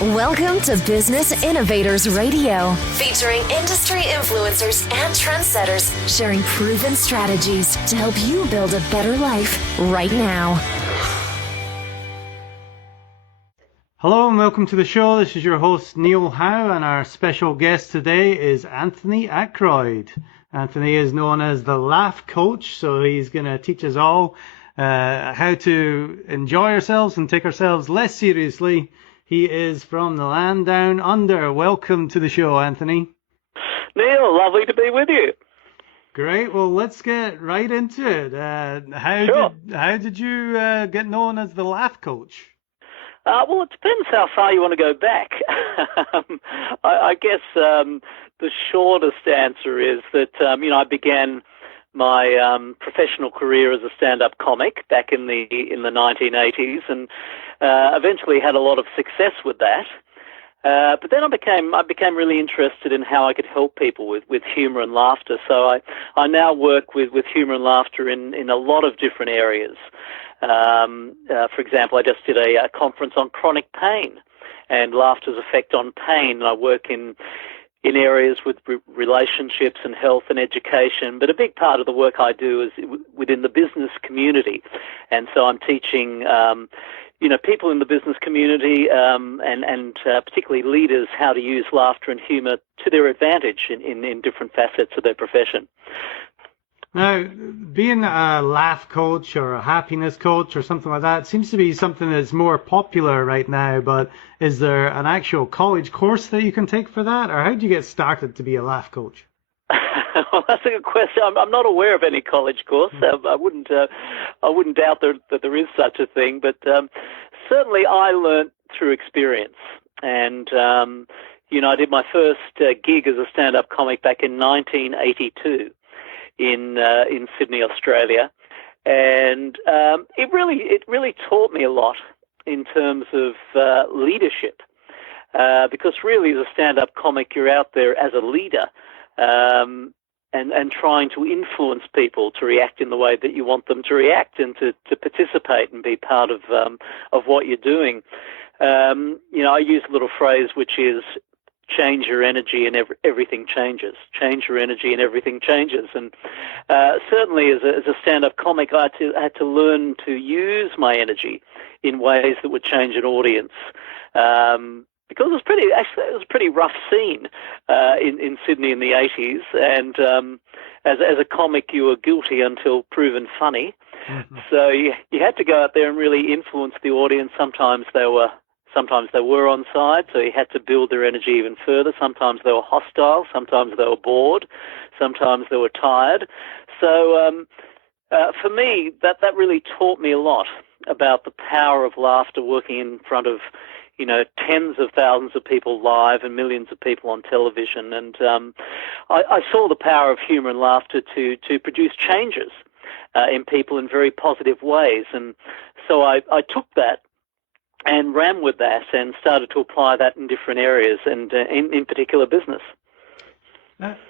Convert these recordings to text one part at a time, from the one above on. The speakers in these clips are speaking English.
Welcome to Business Innovators Radio, featuring industry influencers and trendsetters sharing proven strategies to help you build a better life right now. Hello and welcome to the show. This is your host Neil Howe, and our special guest today is Anthony Ackroyd. Anthony is known as the Laugh Coach, so he's going to teach us all how to enjoy ourselves and take ourselves less seriously. He is from the land down under. Welcome to the show, Anthony. Neil, lovely to be with you. Great. Well, let's get right into it. How did you get known as the Laugh Coach? Well, it depends how far you want to go back. I guess the shortest answer is that I began my professional career as a stand-up comic back in the 1980s, and eventually had a lot of success with that. But then I became really interested in how I could help people with humour and laughter. So I now work with humour and laughter in a lot of different areas. For example, I just did a conference on chronic pain and laughter's effect on pain. I work in areas with relationships and health and education, but a big part of the work I do is within the business community. And so I'm teaching people in the business community and particularly leaders how to use laughter and humour to their advantage in different facets of their profession. Now, being a laugh coach or a happiness coach or something like that seems to be something that's more popular right now, but is there an actual college course that you can take for that, or how do you get started to be a laugh coach? Well, that's a good question. I'm not aware of any college course. I wouldn't doubt that there is such a thing, but certainly I learnt through experience. And I did my first gig as a stand-up comic back in 1982 in Sydney, Australia, and it really taught me a lot in terms of leadership, because really as a stand-up comic you're out there as a leader. And trying to influence people to react in the way that you want them to react and to participate and be part of what you're doing. I use a little phrase which is change your energy and everything changes. Change your energy and everything changes. And certainly as a stand-up comic, I had to learn to use my energy in ways that would change an audience. Because it was a pretty rough scene in Sydney in the 80s, and as a comic you were guilty until proven funny. Mm-hmm. So you had to go out there and really influence the audience. Sometimes they were on side, so you had to build their energy even further. Sometimes they were hostile, sometimes they were bored, sometimes they were tired. So for me, that really taught me a lot about the power of laughter working in front of tens of thousands of people live and millions of people on television. And I saw the power of humour and laughter to produce changes in people in very positive ways. And so I took that and ran with that and started to apply that in different areas and in particular business.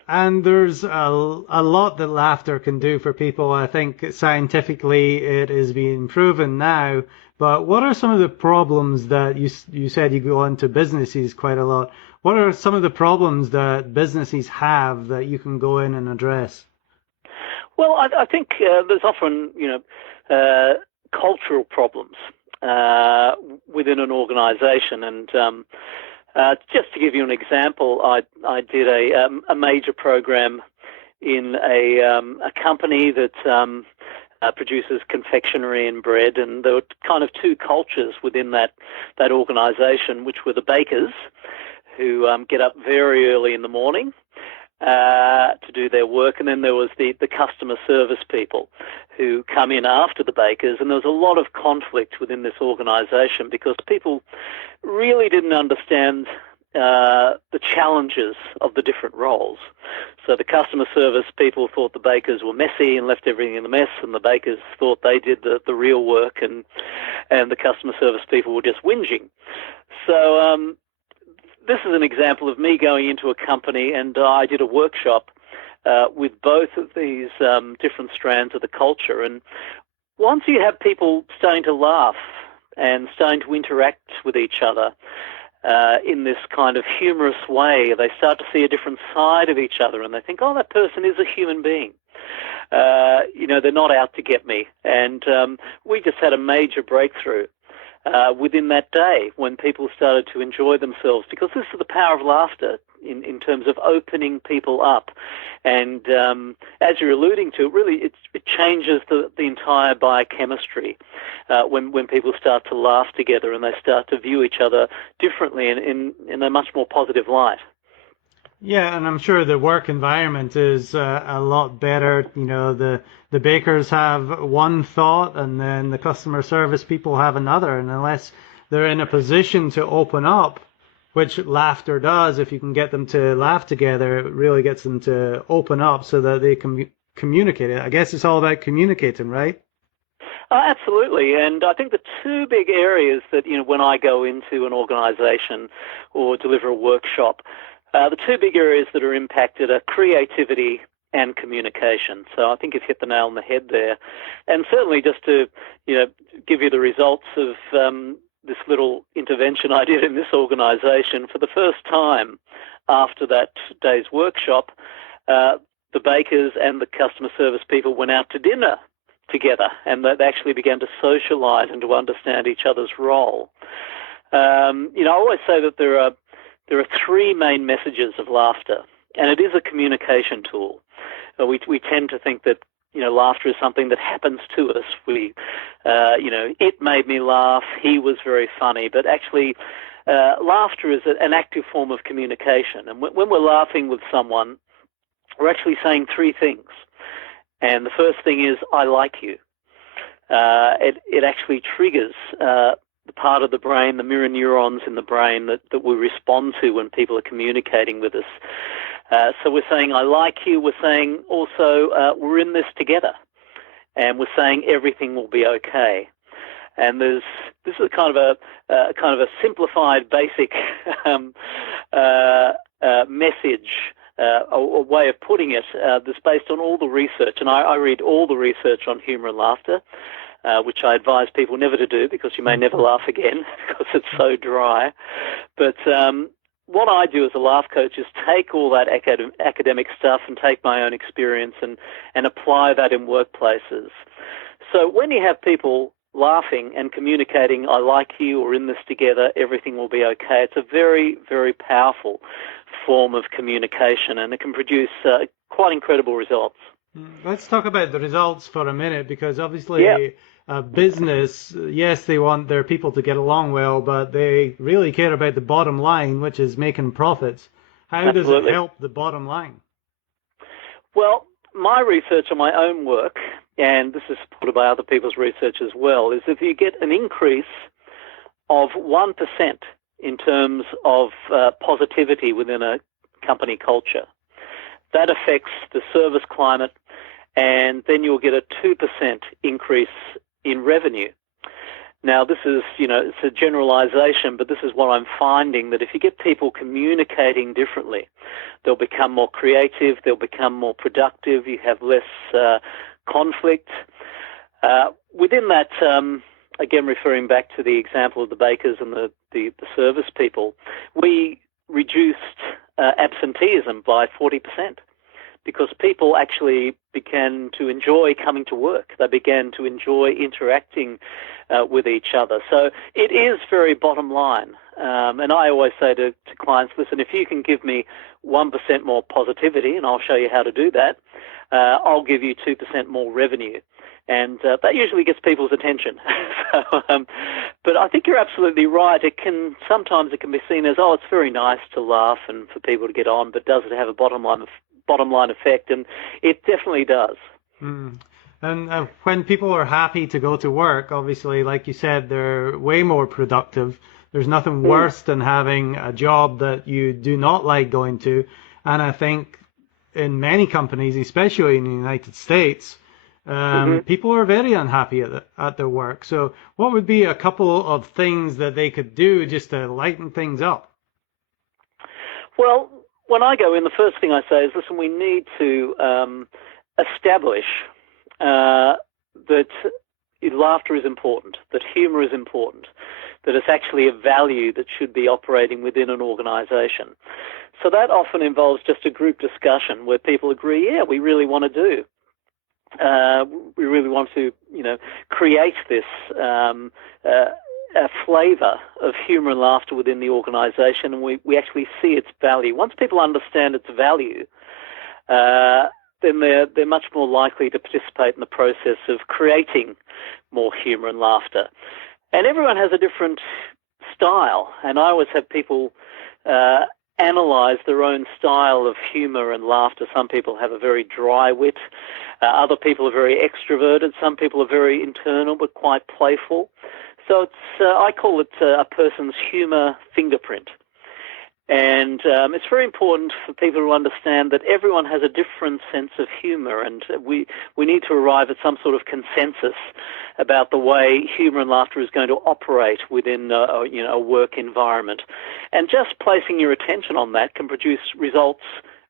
And there's a lot that laughter can do for people. I think scientifically it is being proven now. But what are some of the problems that you said you go into businesses quite a lot? What are some of the problems that businesses have that you can go in and address? Well, I think there's often, cultural problems within an organization. And just to give you an example, I did a major program in a company that produces confectionery and bread, and there were kind of two cultures within that organization, which were the bakers, who get up very early in the morning to do their work, and then there was the customer service people who come in after the bakers, and there was a lot of conflict within this organization because people really didn't understand the challenges of the different roles. So the customer service people thought the bakers were messy and left everything in a mess, and the bakers thought they did the real work, and the customer service people were just whinging. So this is an example of me going into a company, and I did a workshop with both of these different strands of the culture. And once you have people starting to laugh and starting to interact with each other, in this kind of humorous way. They start to see a different side of each other, and they think, oh, that person is a human being. They're not out to get me. And we just had a major breakthrough within that day when people started to enjoy themselves, because this is the power of laughter in terms of opening people up. And as you're alluding to, really it changes the entire biochemistry when people start to laugh together and they start to view each other differently in a much more positive light. Yeah, and I'm sure the work environment is a lot better. The bakers have one thought, and then the customer service people have another. And unless they're in a position to open up, which laughter does, if you can get them to laugh together, it really gets them to open up so that they can communicate it. I guess it's all about communicating, right? Absolutely, and I think the two big areas that, when I go into an organization or deliver a workshop, the two big areas that are impacted are creativity and communication. So I think you've hit the nail on the head there. And certainly just to, give you the results of this little intervention I did in this organization, for the first time after that day's workshop, the bakers and the customer service people went out to dinner together, and they actually began to socialize and to understand each other's role. I always say that there are three main messages of laughter, and it is a communication tool. We tend to think that, laughter is something that happens to us. It made me laugh, he was very funny, but actually laughter is an active form of communication. And when we're laughing with someone, we're actually saying three things. And the first thing is, I like you. It actually triggers the part of the brain, the mirror neurons in the brain that we respond to when people are communicating with us. So we're saying, I like you. We're saying also, we're in this together. And we're saying everything will be okay. And this is kind of a simplified, basic message, a way of putting it that's based on all the research. And I read all the research on humour and laughter, which I advise people never to do, because you may never laugh again because it's so dry. But what I do as a laugh coach is take all that academic stuff and take my own experience and apply that in workplaces. So when you have people laughing and communicating, I like you, or in this together, everything will be okay, it's a very, very powerful form of communication, and it can produce quite incredible results. Let's talk about the results for a minute, because obviously business, yes, they want their people to get along well, but they really care about the bottom line, which is making profits. How does it help the bottom line? Well, my research on my own work, and this is supported by other people's research as well, is if you get an increase of 1% in terms of positivity within a company culture, that affects the service climate, and then you'll get a 2% increase in revenue. Now, this is, it's a generalization, but this is what I'm finding, that if you get people communicating differently, they'll become more creative, they'll become more productive, you have less conflict. Within that, again, referring back to the example of the bakers and the service people, we reduced absenteeism by 40%. Because people actually began to enjoy coming to work. They began to enjoy interacting with each other. So it is very bottom line. And I always say to clients, listen, if you can give me 1% more positivity, and I'll show you how to do that, I'll give you 2% more revenue. And that usually gets people's attention. But I think you're absolutely right. Sometimes it can be seen as, it's very nice to laugh and for people to get on, but does it have a bottom line effect? And it definitely does. And when people are happy to go to work, obviously, like you said, they're way more productive. There's nothing worse than having a job that you do not like going to. And I think in many companies, especially in the United States, people are very unhappy at their work. So what would be a couple of things that they could do just to lighten things up? Well, when I go in, the first thing I say is, listen, we need to establish that laughter is important, that humour is important, that it's actually a value that should be operating within an organization. So that often involves just a group discussion where people agree, yeah, we really want to do. We really want to, create this a flavour of humour and laughter within the organisation, and we actually see its value. Once people understand its value, then they're much more likely to participate in the process of creating more humour and laughter. And everyone has a different style, and I always have people analyse their own style of humour and laughter. Some people have a very dry wit. Other people are very extroverted. Some people are very internal but quite playful. So it's I call it a person's humour fingerprint. And it's very important for people to understand that everyone has a different sense of humour, and we need to arrive at some sort of consensus about the way humour and laughter is going to operate within a work environment. And just placing your attention on that can produce results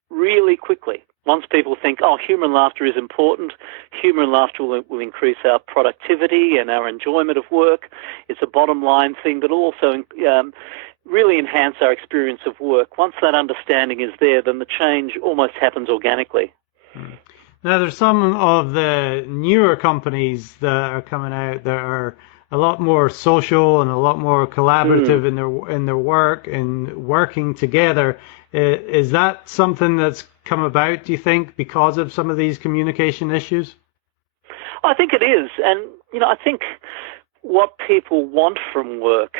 really quickly. Once people think, oh, humour and laughter is important, humour and laughter will increase our productivity and our enjoyment of work. It's a bottom line thing, but also really enhance our experience of work. Once that understanding is there, then the change almost happens organically. Now, there's some of the newer companies that are coming out that are a lot more social and a lot more collaborative in their work and working together. Is that something that's come about, do you think, because of some of these communication issues? I think it is. And, I think what people want from work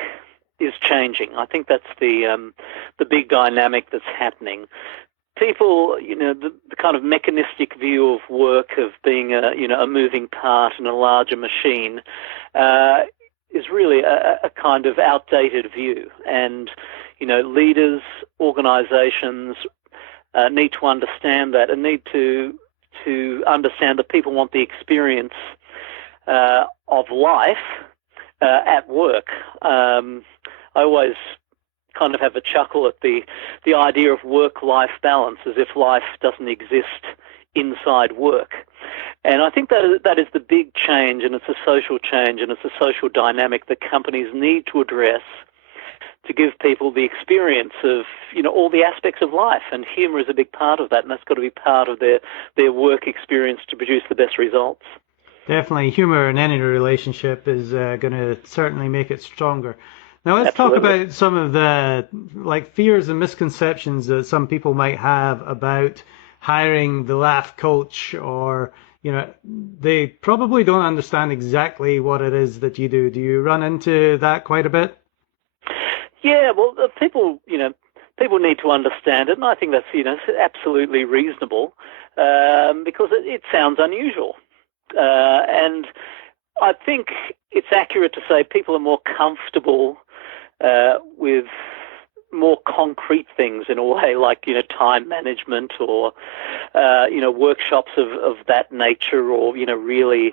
is changing. I think that's the big dynamic that's happening. People, the kind of mechanistic view of work, of being a moving part in a larger machine, is really a kind of outdated view. And, leaders, organisations need to understand that, and need to understand that people want the experience of life at work. I always kind of have a chuckle at the idea of work-life balance, as if life doesn't exist inside work. And I think that is the big change, and it's a social change, and it's a social dynamic that companies need to address to give people the experience of, all the aspects of life. And humour is a big part of that, and that's got to be part of their work experience to produce the best results. Definitely. Humour in any relationship is going to certainly make it stronger. Now, let's Absolutely. talk about some of the fears and misconceptions that some people might have about hiring the laugh coach, or, they probably don't understand exactly what it is that you do. Do you run into that quite a bit? Yeah, well, people need to understand it, and I think that's, absolutely reasonable, because it sounds unusual. And I think it's accurate to say people are more comfortable with more concrete things in a way, like, time management, or, workshops of that nature, or, really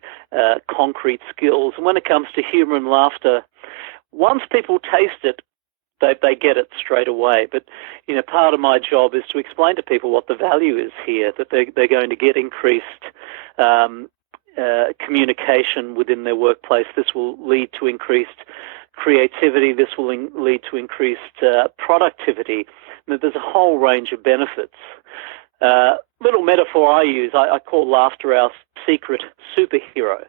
concrete skills. And when it comes to humour and laughter, once people taste it, they get it straight away. But, part of my job is to explain to people what the value is here, that they're going to get increased communication within their workplace. This will lead to increased creativity. This will lead to increased productivity. There's a whole range of benefits. Little metaphor I use, I call laughter our secret superhero,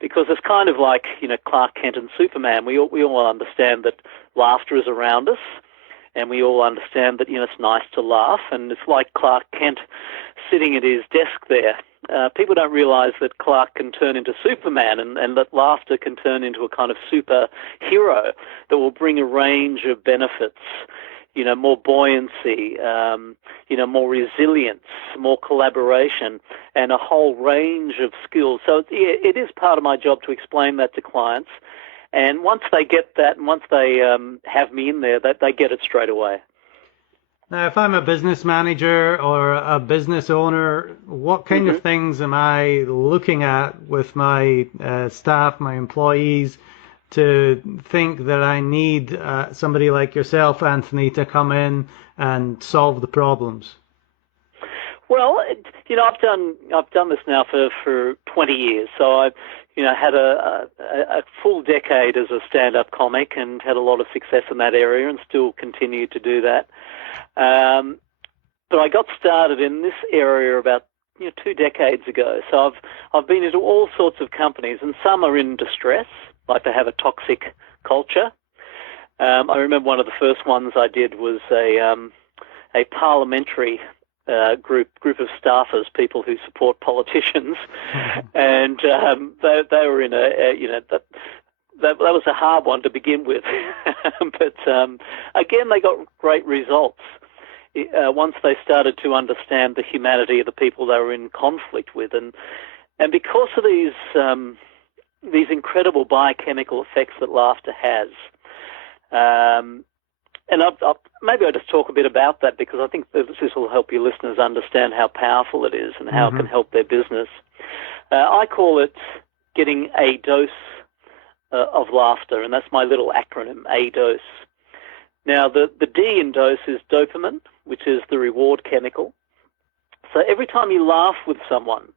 because it's kind of like, Clark Kent and Superman. We all understand that laughter is around us, and we all understand that, it's nice to laugh, and it's like Clark Kent sitting at his desk there. People don't realize that Clark can turn into Superman, and that laughter can turn into a kind of superhero that will bring a range of benefits, more buoyancy, more resilience, more collaboration, and a whole range of skills. So it is part of my job to explain that to clients. And once they get that, and once they have me in there, they get it straight away. Now, if I'm a business manager or a business owner, what kind of things am I looking at with my staff, my employees, to think that I need somebody like yourself, Anthony, to come in and solve the problems? Well, I've done this now for 20 years. So I've had a full decade as a stand-up comic and had a lot of success in that area, and still continue to do that. But I got started in this area about 2 decades ago. So I've been into all sorts of companies, and some are in distress, like they have a toxic culture. I remember one of the first ones I did was a parliamentary group of staffers, people who support politicians, and they were in that was a hard one to begin with, but again they got great results once they started to understand the humanity of the people they were in conflict with, and because of these incredible biochemical effects that laughter has. And maybe I'll just talk a bit about that, because I think this will help your listeners understand how powerful it is and how it can help their business. I call it getting a dose of laughter, and that's my little acronym, A dose. Now, the D in dose is dopamine, which is the reward chemical. So every time you laugh with someone,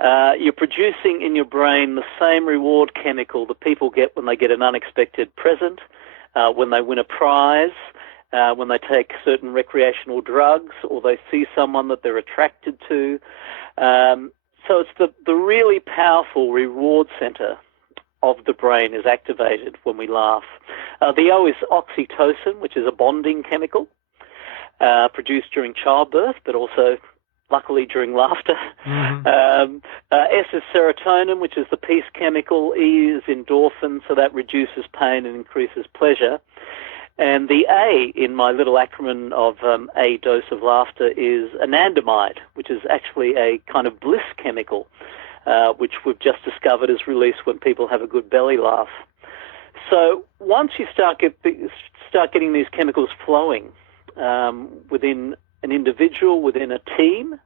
you're producing in your brain the same reward chemical that people get when they get an unexpected present, when they win a prize, when they take certain recreational drugs, or they see someone that they're attracted to. So it's the really powerful reward center of the brain is activated when we laugh. The O is oxytocin, which is a bonding chemical produced during childbirth, but also luckily during laughter. S is serotonin, which is the peace chemical. E is endorphin, so that reduces pain and increases pleasure. And the A in my little acronym of A dose of laughter is anandamide, which is actually a kind of bliss chemical, which we've just discovered is released when people have a good belly laugh. So once you start getting these chemicals flowing within an individual, within a team,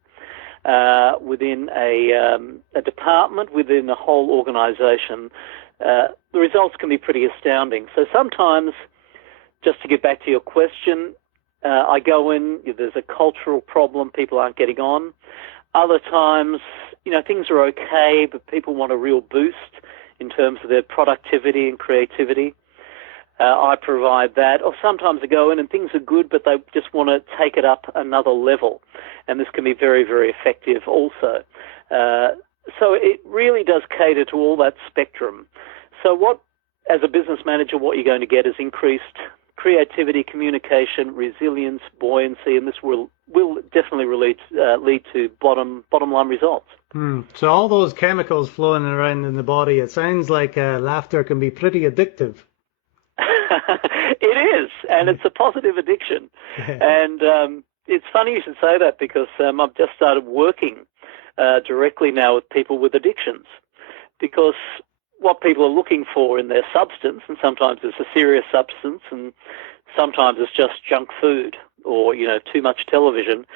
within a department, within a whole organization, the results can be pretty astounding. So sometimes, just to get back to your question, I go in, there's a cultural problem, people aren't getting on. Other times, things are okay, but people want a real boost in terms of their productivity and creativity. I provide that. Or sometimes I go in and things are good, but they just want to take it up another level. And this can be very, very effective also. So it really does cater to all that spectrum. So as a business manager, what you're going to get is increased creativity, communication, resilience, buoyancy, and this will definitely lead to bottom line results. So all those chemicals flowing around in the body, it sounds like laughter can be pretty addictive. It is, and it's a positive addiction. And it's funny you should say that, because I've just started working directly now with people with addictions, because what people are looking for in their substance, and sometimes it's a serious substance, and sometimes it's just junk food or, too much television.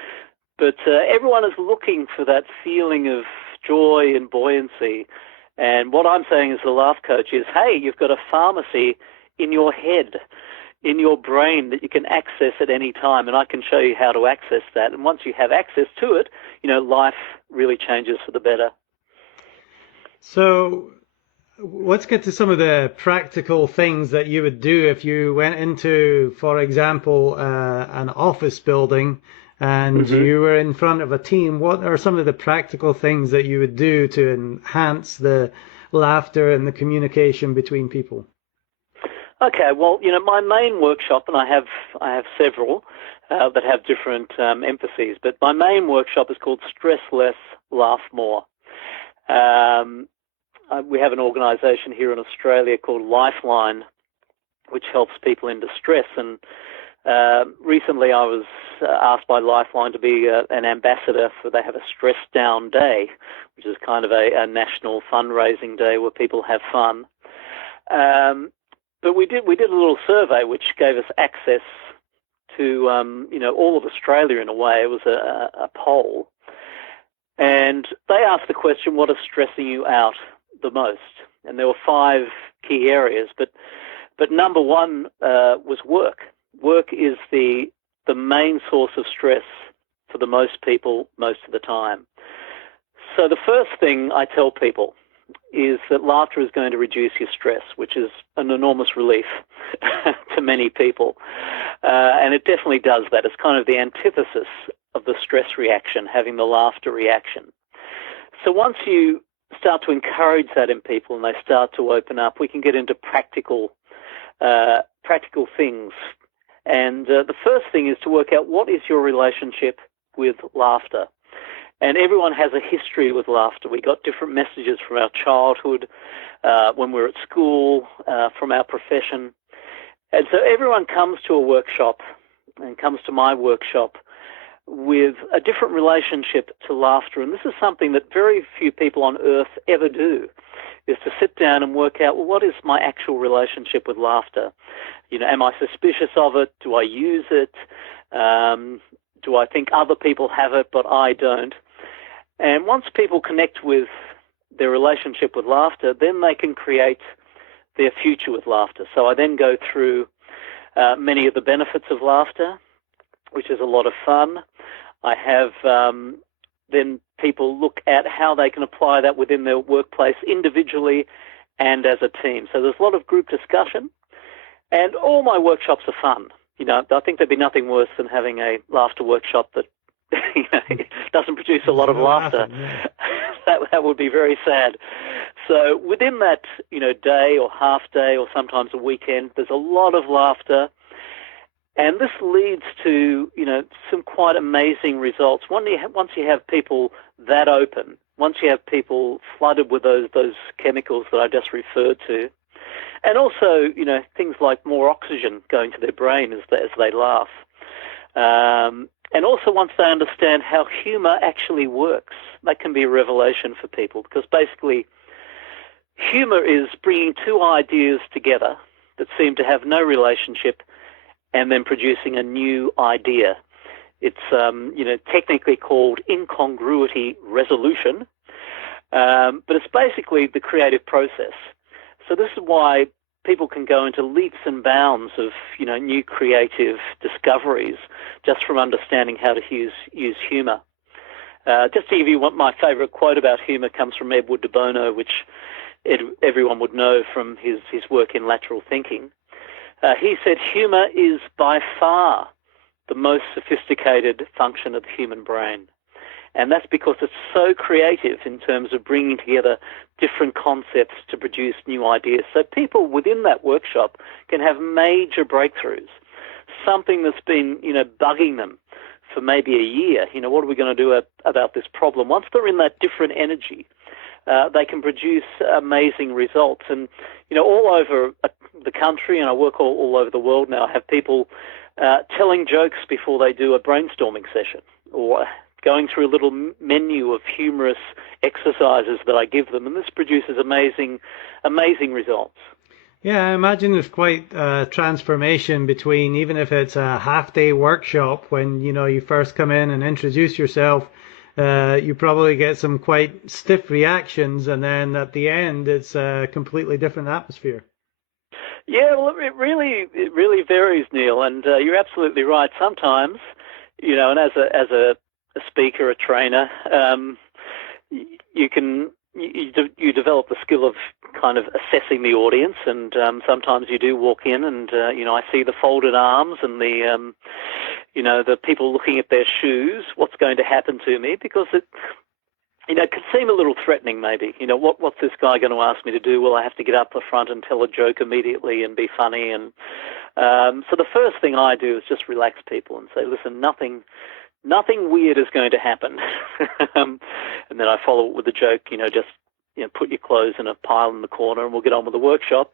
But everyone is looking for that feeling of joy and buoyancy. And what I'm saying as a laugh coach is, hey, you've got a pharmacy in your head, in your brain, that you can access at any time, and I can show you how to access that. And once you have access to it, life really changes for the better. So let's get to some of the practical things that you would do if you went into, for example, an office building and you were in front of a team. What are some of the practical things that you would do to enhance the laughter and the communication between people? Okay, well, my main workshop, and I have several that have different emphases, but my main workshop is called Stress Less, Laugh More. We have an organisation here in Australia called Lifeline, which helps people in distress. And recently I was asked by Lifeline to be an ambassador for, they have a Stress Down Day, which is kind of a national fundraising day where people have fun. But we did a little survey which gave us access to all of Australia in a way. It was a poll. And they asked the question, what is stressing you out the most? And there were 5 key areas, but number one was work. Work is the main source of stress for the most people most of the time. So the first thing I tell people is that laughter is going to reduce your stress, which is an enormous relief to many people. And it definitely does that. It's kind of the antithesis of the stress reaction, having the laughter reaction. So once you start to encourage that in people and they start to open up, we can get into practical things. And the first thing is to work out what is your relationship with laughter. And everyone has a history with laughter. We got different messages from our childhood, when we were at school, from our profession. And so everyone comes to a workshop and comes to my workshop with a different relationship to laughter. And this is something that very few people on earth ever do, is to sit down and work out, well, what is my actual relationship with laughter? Am I suspicious of it? Do I use it? Do I think other people have it, but I don't? And once people connect with their relationship with laughter, then they can create their future with laughter. So I then go through many of the benefits of laughter, which is a lot of fun. I have then people look at how they can apply that within their workplace individually and as a team. So there's a lot of group discussion, and all my workshops are fun. I think there'd be nothing worse than having a laughter workshop that doesn't produce a lot of laughter. That would be very sad. So within that, day or half day or sometimes a weekend, there's a lot of laughter. And this leads to, some quite amazing results. Once you have people that open, once you have people flooded with those chemicals that I just referred to, and also, things like more oxygen going to their brain as they laugh. And also once they understand how humour actually works, that can be a revelation for people, because basically humour is bringing two ideas together that seem to have no relationship and then producing a new idea. It's, technically called incongruity resolution, but it's basically the creative process. So this is why people can go into leaps and bounds of, new creative discoveries just from understanding how to use humour. Just to give you my favourite quote about humour comes from Edward de Bono, which everyone would know from his work in lateral thinking. He said, humour is by far the most sophisticated function of the human brain. And that's because it's so creative in terms of bringing together different concepts to produce new ideas. So people within that workshop can have major breakthroughs, something that's been, bugging them for maybe a year. What are we going to do about this problem? Once they're in that different energy, they can produce amazing results. And, all over the country, and I work all over the world now, I have people telling jokes before they do a brainstorming session, or going through a little menu of humorous exercises that I give them, and this produces amazing results. Yeah, I imagine there's quite a transformation between, even if it's a half-day workshop, when, you first come in and introduce yourself, you probably get some quite stiff reactions, and then at the end, it's a completely different atmosphere. Yeah, well, it really varies, Neil, and you're absolutely right. Sometimes, and as a speaker, a trainer, you develop the skill of kind of assessing the audience, and sometimes you do walk in and I see the folded arms and the people looking at their shoes. What's going to happen to me? Because it could seem a little threatening, maybe. What's this guy going to ask me to do? Well, I have to get up the front and tell a joke immediately and be funny. And so the first thing I do is just relax people and say, listen, nothing weird is going to happen. And then I follow it with a joke, put your clothes in a pile in the corner and we'll get on with the workshop.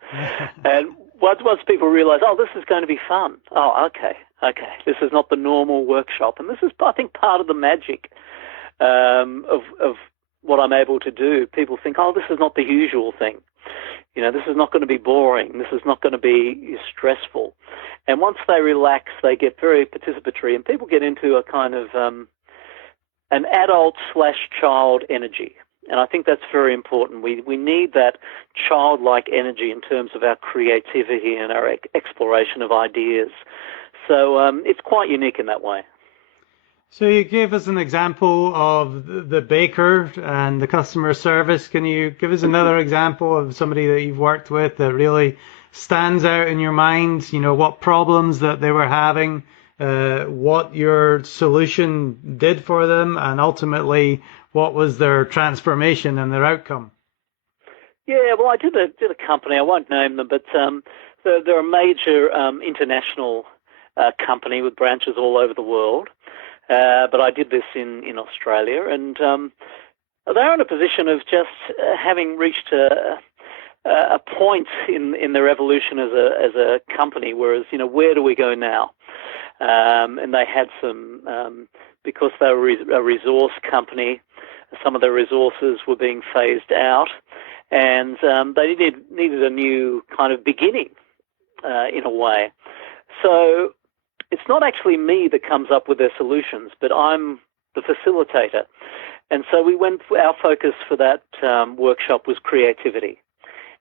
And once people realize, this is going to be fun. Oh, okay. This is not the normal workshop. And this is, I think, part of the magic of what I'm able to do. People think, this is not the usual thing. This is not going to be boring. This is not going to be stressful. And once they relax, they get very participatory, and people get into a kind of an adult/child energy. And I think that's very important. We need that childlike energy in terms of our creativity and our exploration of ideas. So it's quite unique in that way. So you gave us an example of the baker and the customer service. Can you give us another example of somebody that you've worked with that really stands out in your mind? You know, what problems that they were having, what your solution did for them, and ultimately what was their transformation and their outcome? Yeah, well, I did a company. I won't name them, but they're a major international company with branches all over the world. But I did this in Australia, and they're in a position of just having reached a point in their evolution as a company. Whereas, you know, where do we go now? And they had some because they were a resource company. Some of their resources were being phased out, and they needed a new kind of beginning in a way. So it's not actually me that comes up with their solutions, but I'm the facilitator. And so our focus for that workshop was creativity.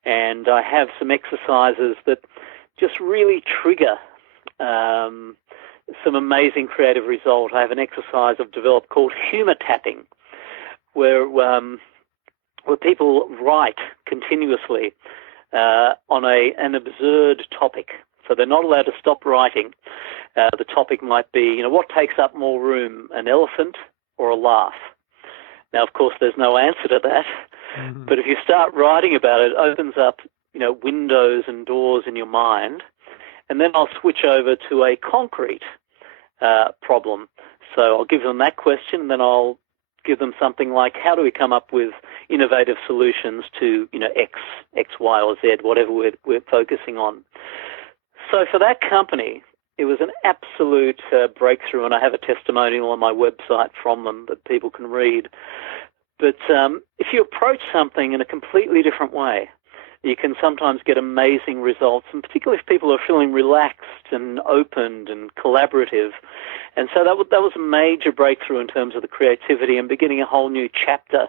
And I have some exercises that just really trigger some amazing creative result. I have an exercise I've developed called humour tapping, where people write continuously on an absurd topic. So they're not allowed to stop writing. The topic might be, you know, what takes up more room, an elephant or a laugh? Now, of course, there's no answer to that. Mm-hmm. But if you start writing about it, it opens up, you know, windows and doors in your mind. And then I'll switch over to a concrete problem. So I'll give them that question, and then I'll give them something like, how do we come up with innovative solutions to, you know, X, Y, or Z, whatever we're focusing on. So for that company, it was an absolute breakthrough, and I have a testimonial on my website from them that people can read. But if you approach something in a completely different way, you can sometimes get amazing results, and particularly if people are feeling relaxed and open and collaborative. And so that was a major breakthrough in terms of the creativity and beginning a whole new chapter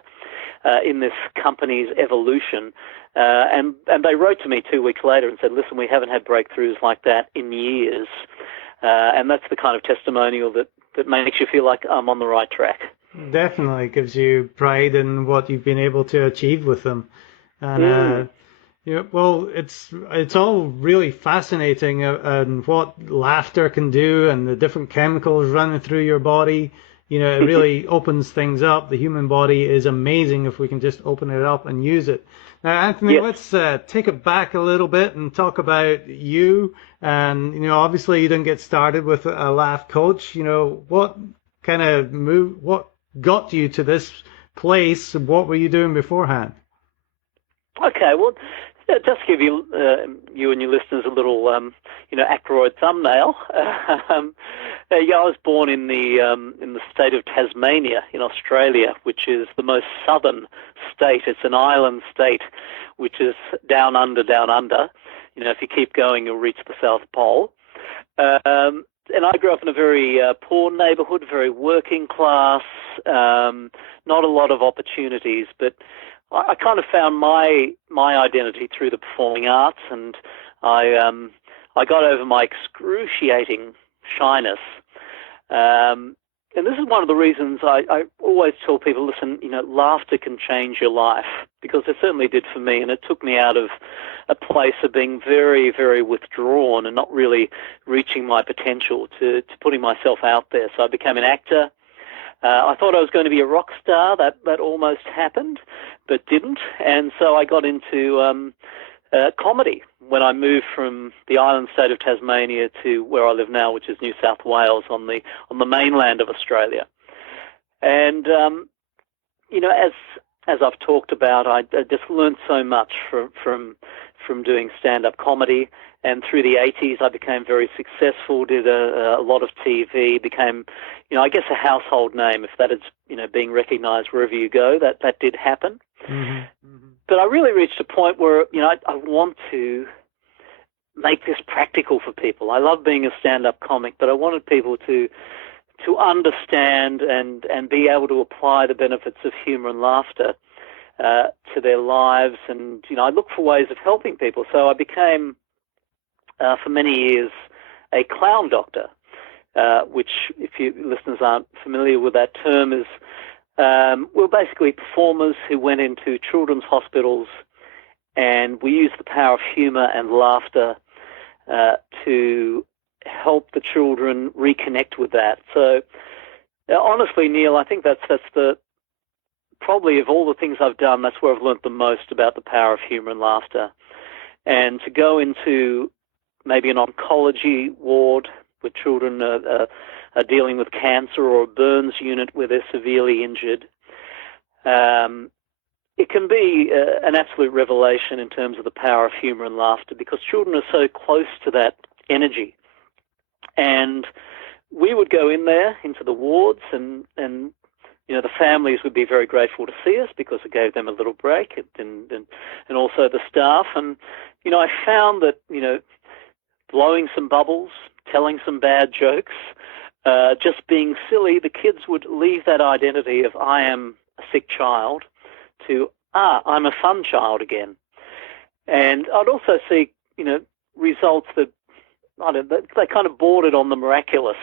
in this company's evolution. And they wrote to me 2 weeks later and said, listen, we haven't had breakthroughs like that in years. And that's the kind of testimonial that makes you feel like I'm on the right track. Definitely gives you pride in what you've been able to achieve with them. And yeah, well, it's all really fascinating and what laughter can do and the different chemicals running through your body. You know, it really opens things up. The human body is amazing if we can just open it up and use it. Now, Anthony, let's take it back a little bit and talk about you. And, you know, obviously you didn't get started with a laugh coach. You know, what got you to this place? What were you doing beforehand? Okay, well, just to give you and your listeners a little, Ackroyd thumbnail. I was born in the state of Tasmania in Australia, which is the most southern state. It's an island state, which is down under. You know, if you keep going, you'll reach the South Pole. And I grew up in a very poor neighbourhood, very working class, not a lot of opportunities, but I kind of found my identity through the performing arts, and I got over my excruciating shyness. And this is one of the reasons I always tell people, listen, you know, laughter can change your life, because it certainly did for me, and it took me out of a place of being very, very withdrawn and not really reaching my potential to putting myself out there. So I became an actor. I thought I was going to be a rock star. That almost happened, but didn't. And so I got into comedy when I moved from the island state of Tasmania to where I live now, which is New South Wales on the mainland of Australia. And you know, as I've talked about, I just learned so much from doing stand-up comedy. And through the 80s, I became very successful, did a lot of TV, became, you know, I guess a household name, if that is, you know, being recognized wherever you go. That did happen. Mm-hmm. Mm-hmm. But I really reached a point where, you know, I want to make this practical for people. I love being a stand-up comic, but I wanted people to understand and be able to apply the benefits of humor and laughter to their lives. And, you know, I look for ways of helping people. So I became, for many years, a clown doctor. which, if you listeners aren't familiar with that term, is we're basically performers who went into children's hospitals, and we used the power of humour and laughter to help the children reconnect with that. So, honestly, Neil, I think that's the probably of all the things I've done, that's where I've learnt the most about the power of humour and laughter. And to go into maybe an oncology ward where children are dealing with cancer, or a burns unit where they're severely injured, it can be an absolute revelation in terms of the power of humour and laughter, because children are so close to that energy. And we would go in there into the wards, and you know, the families would be very grateful to see us because it gave them a little break, and also the staff. And you know, I found that, you know, blowing some bubbles, telling some bad jokes, just being silly, the kids would leave that identity of I am a sick child to I'm a fun child again. And I'd also see, you know, results that they kind of bordered on the miraculous,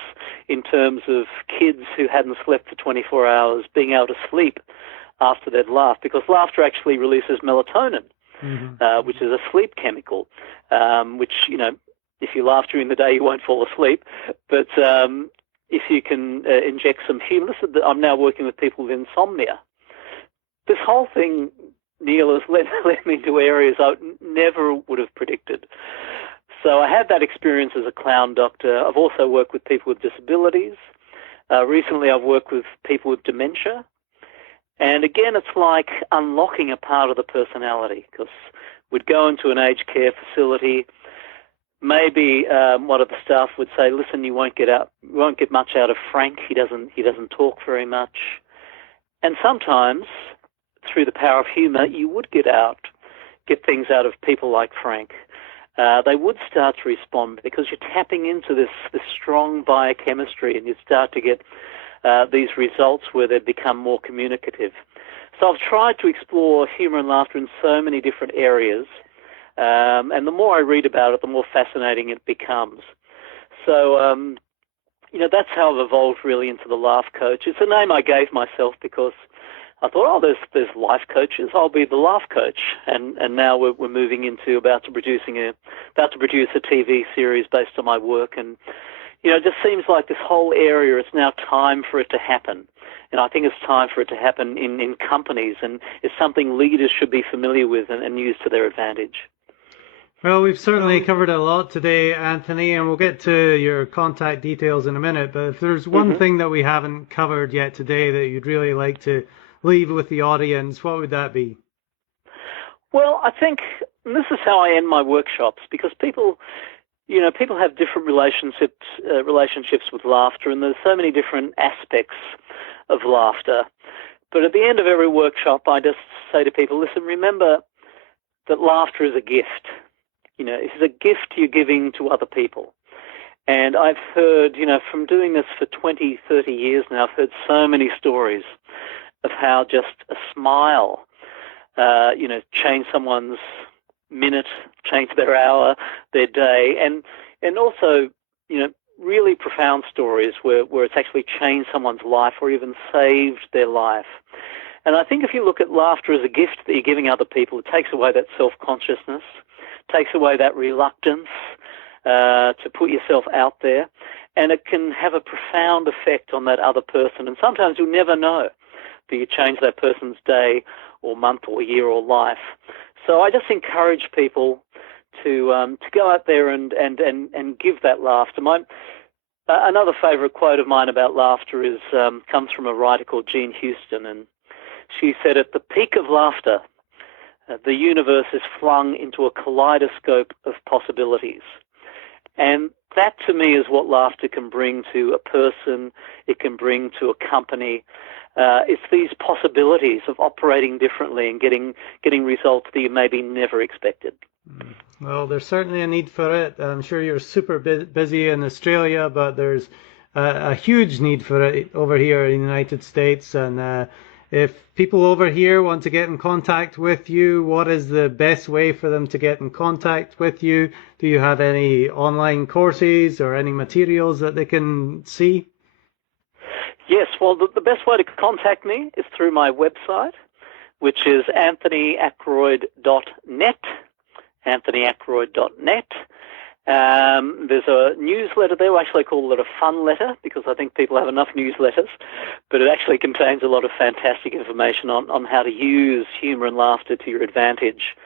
in terms of kids who hadn't slept for 24 hours being able to sleep after they'd laughed, because laughter actually releases melatonin, which is a sleep chemical, which, you know, if you laugh during the day, you won't fall asleep. But if you can inject some humor, listen, I'm now working with people with insomnia. This whole thing, Neil, has led me to areas I never would have predicted. So I had that experience as a clown doctor. I've also worked with people with disabilities. Recently I've worked with people with dementia. And again, it's like unlocking a part of the personality, because we'd go into an aged care facility. Maybe one of the staff would say, "Listen, you won't get much out of Frank. He doesn't talk very much." And sometimes, through the power of humour, you would get things out of people like Frank. They would start to respond, because you're tapping into this strong biochemistry, and you start to get these results where they become more communicative. So I've tried to explore humour and laughter in so many different areas, and the more I read about it, the more fascinating it becomes. So, you know, that's how I've evolved really into the Laugh Coach. It's a name I gave myself because I thought, there's life coaches. I'll be the Laugh Coach, and now we're moving into about to produce a TV series based on my work. And you know, it just seems like this whole area, it's now time for it to happen. And I think it's time for it to happen in companies, and it's something leaders should be familiar with and use to their advantage. Well, we've certainly covered a lot today, Anthony, and we'll get to your contact details in a minute. But if there's one thing that we haven't covered yet today that you'd really like to leave with the audience, what would that be? Well, I think this is how I end my workshops, because people have different relationships with laughter, and there's so many different aspects of laughter. But at the end of every workshop, I just say to people, listen, remember that laughter is a gift. You know, it's a gift you're giving to other people. And I've heard, you know, from doing this for 20, 30 years now, I've heard so many stories of how just a smile, you know, changed someone's minute, changed their hour, their day, and also, you know, really profound stories where it's actually changed someone's life or even saved their life. And I think if you look at laughter as a gift that you're giving other people, it takes away that self-consciousness, takes away that reluctance to put yourself out there, and it can have a profound effect on that other person. And sometimes you'll never know that you change that person's day or month or year or life. So I just encourage people to go out there and give that laughter. Another favourite quote of mine about laughter is comes from a writer called Jean Houston, and she said, "At the peak of laughter, the universe is flung into a kaleidoscope of possibilities." And that, to me, is what laughter can bring to a person. It can bring to a company. It's these possibilities of operating differently and getting results that you maybe never expected. Well, there's certainly a need for it. I'm sure you're super busy in Australia, but there's a huge need for it over here in the United States. And if people over here want to get in contact with you, what is the best way for them to get in contact with you? Do you have any online courses or any materials that they can see? Yes, well, the best way to contact me is through my website, which is anthonyackroyd.net, anthonyackroyd.net. There's a newsletter there. I actually call it a fun letter because I think people have enough newsletters, but it actually contains a lot of fantastic information on how to use humour and laughter to your advantage.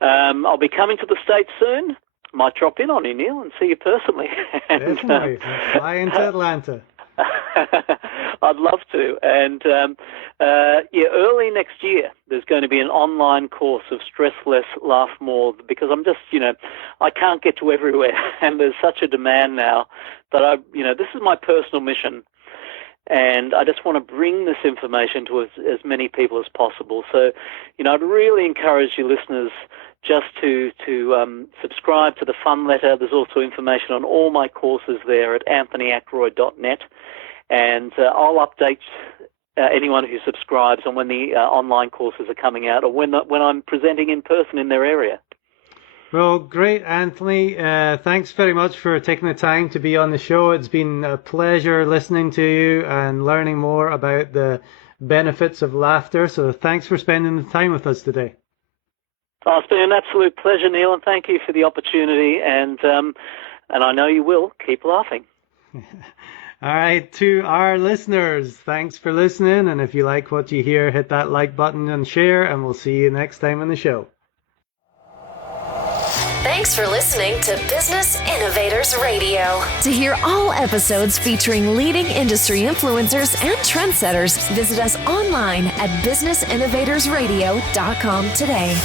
I'll be coming to the States soon. Might drop in on you, Neil, and see you personally. Definitely. Fly into Atlanta. I'd love to. And early next year, there's going to be an online course of Stress Less, Laugh More, because I'm just, I can't get to everywhere, and there's such a demand now that this is my personal mission, and I just want to bring this information to as many people as possible. So, I'd really encourage you listeners just to subscribe to the fun letter. There's also information on all my courses there at anthonyackroyd.net. And I'll update anyone who subscribes on when the online courses are coming out or when I'm presenting in person in their area. Well, great, Anthony. Thanks very much for taking the time to be on the show. It's been a pleasure listening to you and learning more about the benefits of laughter. So thanks for spending the time with us today. Oh, it's been an absolute pleasure, Neil, and thank you for the opportunity. And I know you will. Keep laughing. All right, to our listeners, thanks for listening. And if you like what you hear, hit that like button and share, and we'll see you next time on the show. Thanks for listening to Business Innovators Radio. To hear all episodes featuring leading industry influencers and trendsetters, visit us online at businessinnovatorsradio.com today.